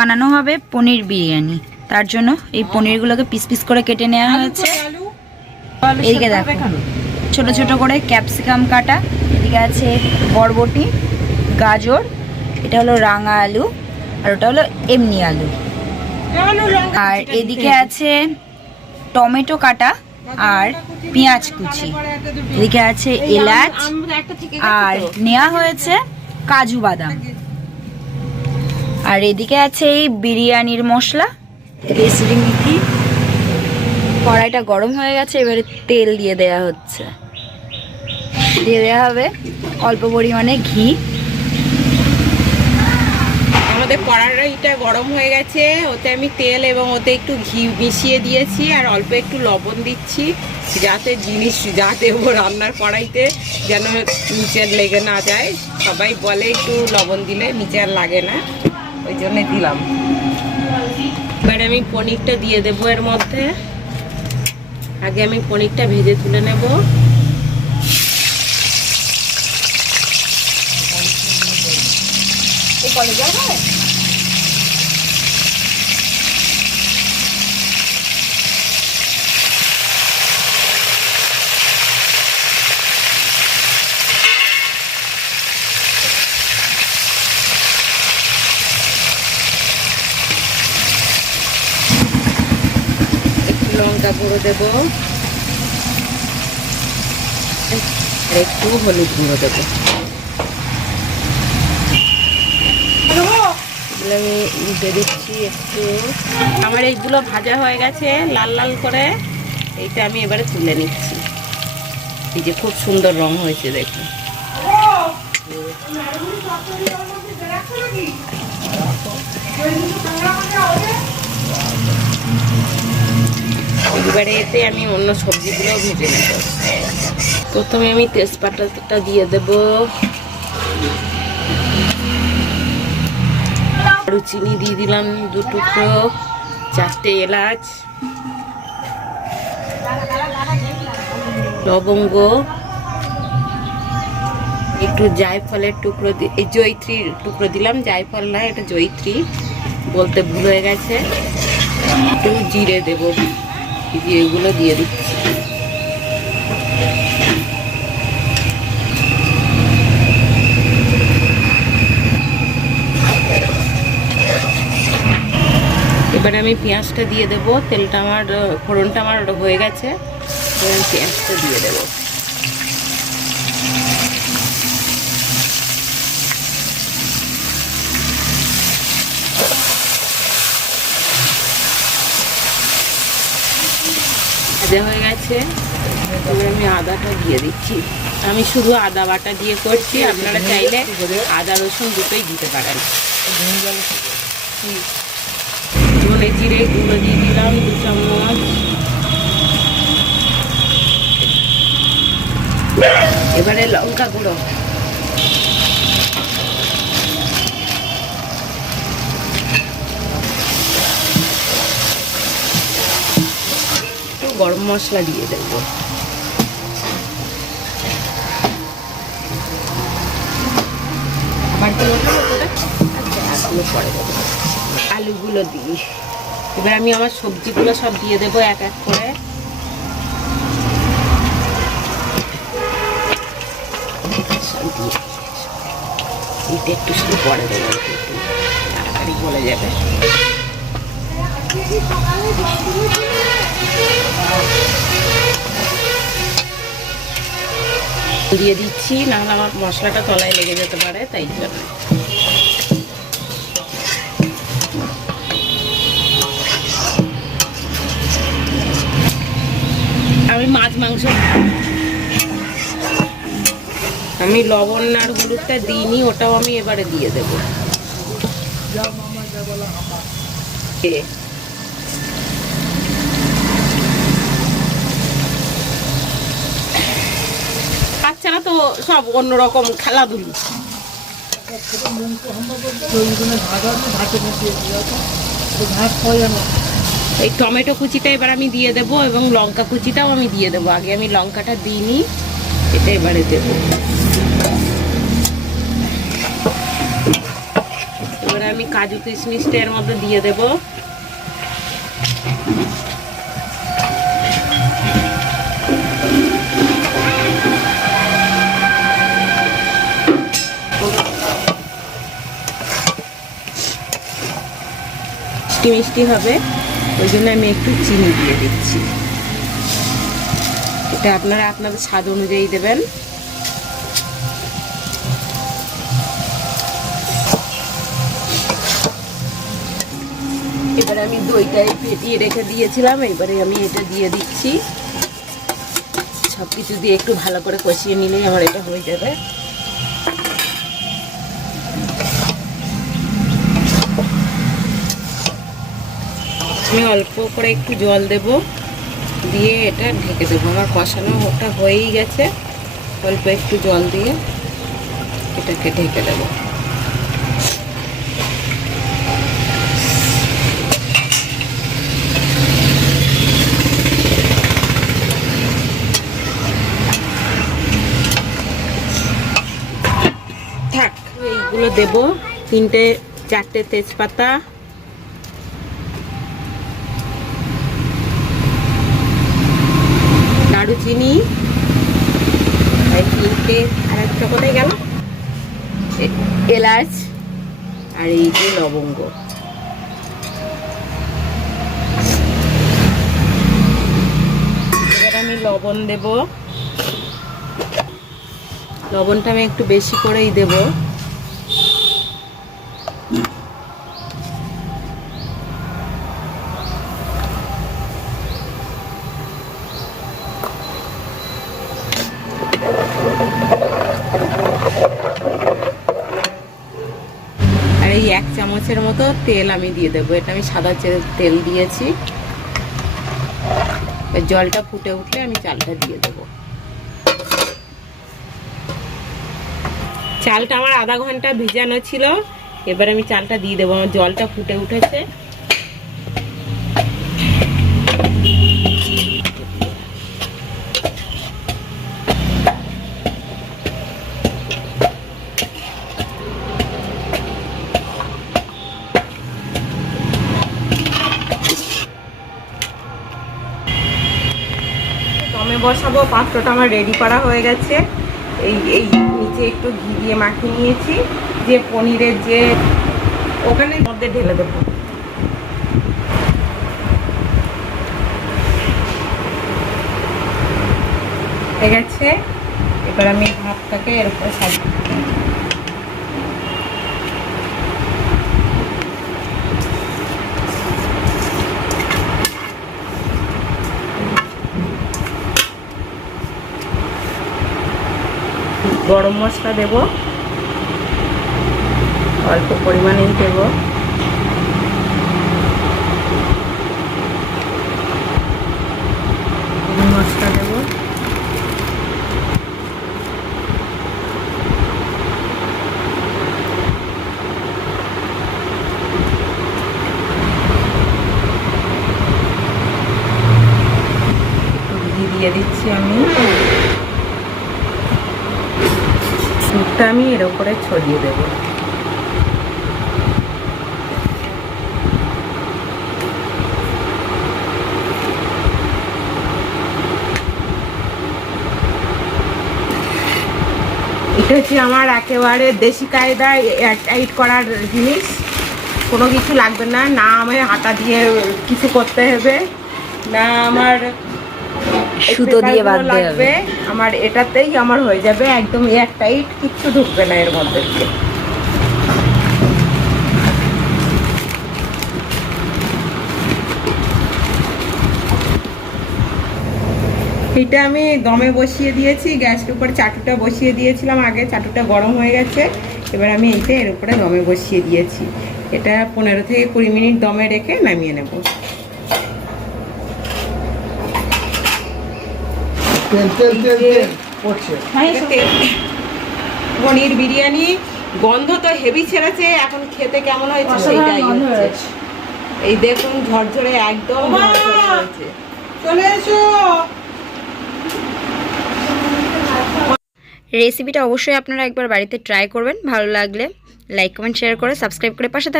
বানানো হবে পনির বিরিয়ানি। তার জন্য এই পনিরগুলোকে পিস পিস করে কেটে নেওয়া হয়েছে। এইদিকে দেখো ছোট ছোট করে ক্যাপসিকাম কাটা, এদিকে আছে বরবটি, গাজর, এটা হলো রাঙা আলু, আর ওটা হলো এমনি আলু, আর এদিকে আছে টমেটো কাটা আর পেঁয়াজ কুচি, এদিকে আছে এলাচ, আর নেওয়া হয়েছে কাজু বাদাম, আর এদিকে আছে এই বিরিয়ানির মশলা। কেসরি মেথি। কড়াইটা গরম হয়ে গেছে, এবারে তেল দিয়ে দেয়া হচ্ছে, দিয়ে দেওয়া হবে অল্প পরিমাণে ঘি। আমাদের কড়াইটা গরম হয়ে গেছে, ওতে আমি তেল এবং ওতে একটু ঘি মিশিয়ে দিয়েছি, আর অল্প একটু লবণ দিচ্ছি, যাতে জিনিস যা দেবো রান্নার কড়াইতে যেন নিচে লেগে না যায়। সবাই বলে একটু লবণ দিলে নিচে আর লাগে না, ওই জন্যে দিলাম। এবারে আমি পনিরটা দিয়ে দেবো এর মধ্যে। আগে আমি পনিরটা ভেজে তুলে নেব। লঙ্কা গুঁড়ো দেবো, একটু হলুদ গুঁড়ো দেবো। আমি উল্টে দিচ্ছি একটু। আমার এইগুলো ভাজা হয়ে গেছে লাল লাল করে, এইটা আমি এবারে তুলে নিচ্ছি। এই যে খুব সুন্দর রং হয়েছে দেখুন। এবারে এতে আমি অন্য সবজিগুলো ভেজে নেব। প্রথমে আমি তেজপাতাটা দিয়ে দেব, চিনি দিয়ে দিলাম 2 টুকরো, 4টে এলাচ, লবঙ্গ, একটু জায়ফলের টুকরো, এই জয়িত্রীর টুকরো দিলাম, জায়ফল না এটা জয়িত্রী বলতে ভুল হয়ে গেছে। একটু জিরে দেবো, এগুলো দিয়ে দিচ্ছি। এবারে আমি পেঁয়াজটা দিয়ে দেব। তেলটা আমার ফোড়নটা আমার হয়ে গেছে, এবার পেঁয়াজটা দিয়ে দেব। ভাজা হয়ে গেছে, এবার আমি আদাটা দিয়ে দিচ্ছি। আমি শুধু আদা বাটা দিয়ে করছি, আপনারা চাইলে আদা রসুন দুটোই দিতে পারেন। ধনে জিরে গুঁড়ো দিয়ে দিলাম 2 চামচ। এবারে লঙ্কা গুঁড়ো, একটু গরম মশলা দিয়ে দেবো। আলুগুলো দিই। এবার আমি আমার সবজিগুলো সব দিয়ে দেবো এক এক করে। এটা একটু শুধু পরে দেবো, একটু তাড়াতাড়ি বলে যাবে। দিয়ে দিচ্ছি, নাহলে আমার মশলাটা তলায় লেগে যেতে পারে, তাই জন্য। আমি মাছ মাংস, আমি লবণ আর হলুদটা দিইনি, ওটাও আমি এবারে দিয়ে দেবো। বাচ্চারা তো সব অন্যরকম খেলাধুলি। এই টমেটো কুচিটা এবার আমি দিয়ে দেবো, এবং লঙ্কা কুচিটাও আমি দিয়ে দেবো। আগে আমি লঙ্কাটা দিইনি, এটা এবারে দেবো। এবারে আমি কাজু কিশমিশটা এর মধ্যে দিয়ে দেবো। মিষ্টি মিষ্টি হবে, ওই জন্য আমি একটু চিনি দিয়ে দিচ্ছি। এটা আপনারা আপনাদের স্বাদ অনুযায়ী দেবেন। এবারে আমি দইটাই ফেটিয়ে রেখে দিয়েছিলাম, এবারে আমি এটা দিয়ে দিচ্ছি। সব কিছু দিয়ে একটু ভালো করে কষিয়ে নিলেই আমার এটা হয়ে যাবে। আমি অল্প করে একটু জল দেব, দিয়ে এটা ঢেকে দেবো। আমার কষানো ওটা হয়েই গেছে, অল্প একটু জল দিয়ে এটাকে ঢেকে দেবো। থাক, এইগুলো দেব, 3-4টে তেজপাতা, দারুচিনি, আর 3টে, আর একটা কোথায় গেল, এলাচ, আর এই যে লবঙ্গ। এবার আমি লবণ দেব, লবণটা আমি একটু বেশি করেই দেব। আর এই 1 চামচের মতো তেল আমি দিয়ে দেবো। এটা আমি সাদা তেল দিয়েছি। জলটা ফুটে উঠলে আমি চালটা দিয়ে দেবো। চালটা আমার আধা ঘন্টা ভিজানো ছিল, এবার আমি চালটা দিয়ে দেবো। আমার জলটা ফুটে উঠেছে। দমে বসাবো, পাত্রটা আমার রেডি করা হয়ে গেছে। এই নিচে একটু ঘি দিয়ে মাখিয়ে নিয়েছি, যে পনিরের যে ওখানে মধ্যে ঢেলে দেবো। হয়ে গেছে, এবার আমি ভাতটাকে এর উপরে সাজিয়ে গরম মশলা দেব, অল্প পরিমাণেই দেব। মশলা দেব, ঘি দিয়ে দিচ্ছি আমি। দুধটা আমি এর উপরে ছড়িয়ে দেব। এটা হচ্ছে আমার একেবারে দেশি কায়দায় এয়ারটাইট করার জিনিস। কোনো কিছু লাগবে না, না আমার হাতা দিয়ে কিছু করতে হবে, না আমার সুতো দিয়ে বাঁধতে হবে। আমার এটাতেই আমার হয়ে যাবে একদম এয়ারটাইট, কিচ্ছু ঢুকবে না এর মধ্যে দিয়ে। এটা আমি দমে বসিয়ে দিয়েছি, গ্যাসের উপর চাটুটা বসিয়ে দিয়েছিলাম আগে, চাটুটা গরম হয়ে গেছে। এবার আমি এইটা এর উপরে দমে বসিয়ে দিয়েছি। এটা 15 থেকে 20 মিনিট দমে রেখে নামিয়ে নেব। পনির বিরিয়ানি গন্ধ তো হেভি ছেড়েছে, এখন খেতে কেমন হয়েছে সেইটাই হচ্ছে। এই দেখুন ঝরঝরে একদম ঝরঝরে হয়েছে। চলে এসো। রেসিপিটা অবশ্যই আপনারা একবার বাড়িতে ট্রাই করবেন। ভালো লাগলে লাইক কমেন্ট শেয়ার করে সাবস্ক্রাইব করে পাশে